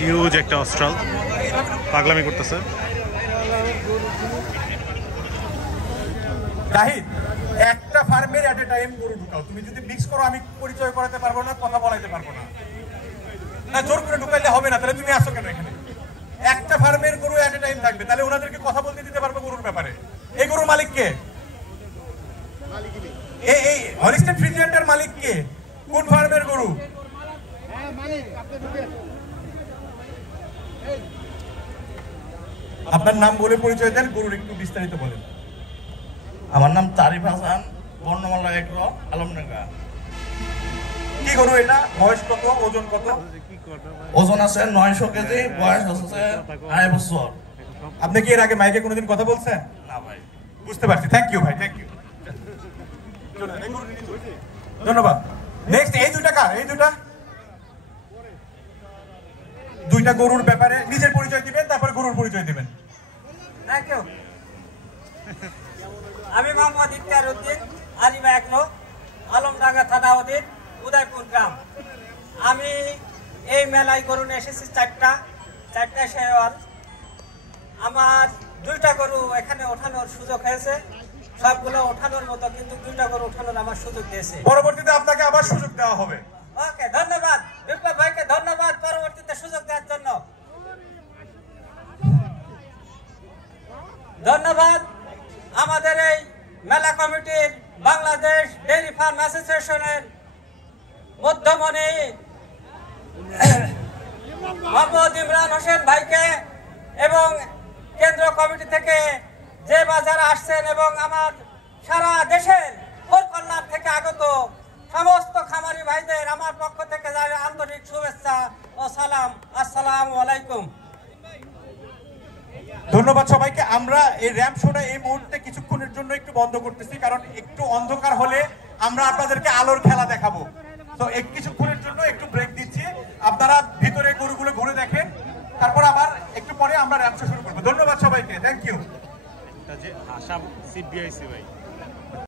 Huge একটা Austral পাগলামি করতেছে। জাহিদ, একটা ফার্মের এট এ টাইম গরু ঢুকাও। তুমি যদি মিক্স করো আমি পরিচয় করাতে পারবো না, কথা বলাইতে পারবো না। না, জোর করে ঢুকাইলে হবে না। তাহলে তুমি আসো কেন এখানে? একটা ফার্মের গরু এট এ টাইম থাকবে, তাহলে ওনাদেরকে কথা বলতে দিতে পারবো গরুর ব্যাপারে। এই গরুর মালিক কে? এই হলিস্টাইন ফ্রিজিয়ানটার মালিক কে? কোন ফার্মের গরু? আপনার নাম বলে পরিচয় দেন, গরুর একটু বিস্তারিত বলেন। আমার নাম তারিফ হাসান, বর্ণমালা এগ্র, আলমডাঙ্গা। কি গরু এটা? বয়স কত, ওজন কত? ওজন আছে 900 কেজি, বয়স আছে 2.5 বছর। আপনি কি এর আগে মাইকে কোনোদিন কথা বলছেন? না ভাই। বুঝতে পারছি। থ্যাংক ইউ ভাই, থ্যাংক ইউ। ধন্যবাদ। নেক্সট, এই দুইটা কার? এই দুইটা গরুর ব্যাপারে নিজের পরিচয় দিবেন, তারপর গরুর পরিচয় দিবেন। Thank you. আমি মোহাম্মদ ইফতিয়ার উদ্দিন, আলিমা একলো, আলমডাঙ্গা থানা অধীন, উদয়পুর গ্রাম। আমি এই মেলায় গরু নিয়ে এসেছি চারটা শেওয়াল। আমার দুইটা গরু এখানে ওঠানোর সুযোগ হয়েছে, সবগুলো ওঠানোর মতো, কিন্তু দুইটা গরু ওঠানোর আমার সুযোগ দিয়েছে। পরবর্তীতে আপনাকে আবার সুযোগ দেওয়া হবে। ওকে, ধন্যবাদ বিপ্লব ভাইকে, ধন্যবাদ পরবর্তীতে সুযোগ দেওয়ার জন্য। ধন্যবাদ আমাদের এই মেলা কমিটির বাংলাদেশ ডেইরি ফার্ম অ্যাসোসিয়েশনের মধ্যমণি মোহাম্মদ ইমরান হোসেন ভাইকে এবং কেন্দ্র কমিটি থেকে যে বাজারে আসছেন এবং আমার সারা দেশের কল্যাণ থেকে আগত সমস্ত খামারি ভাইদের আমার পক্ষ থেকে জানাই আন্তরিক শুভেচ্ছা ও সালাম। আসসালামু আলাইকুম। ধন্যবাদ সবাইকে। আমরা এই র্যাম্প শোটা এই মুহূর্তে কিছুক্ষণের জন্য একটু বন্ধ করতেছি, কারণ একটু অন্ধকার হলে আমরা আপনাদেরকে আলোর খেলা দেখাবো। তো কিছুক্ষণের জন্য একটু ব্রেক দিচ্ছি, আপনারা ভিতরে গরুগুলো ঘুরে দেখেন, তারপর আবার একটু পরে আমরা র্যাম্প শো শুরু করবো। ধন্যবাদ সবাইকে, থ্যাংক ইউ। আশা সিবিআইসি ভাই।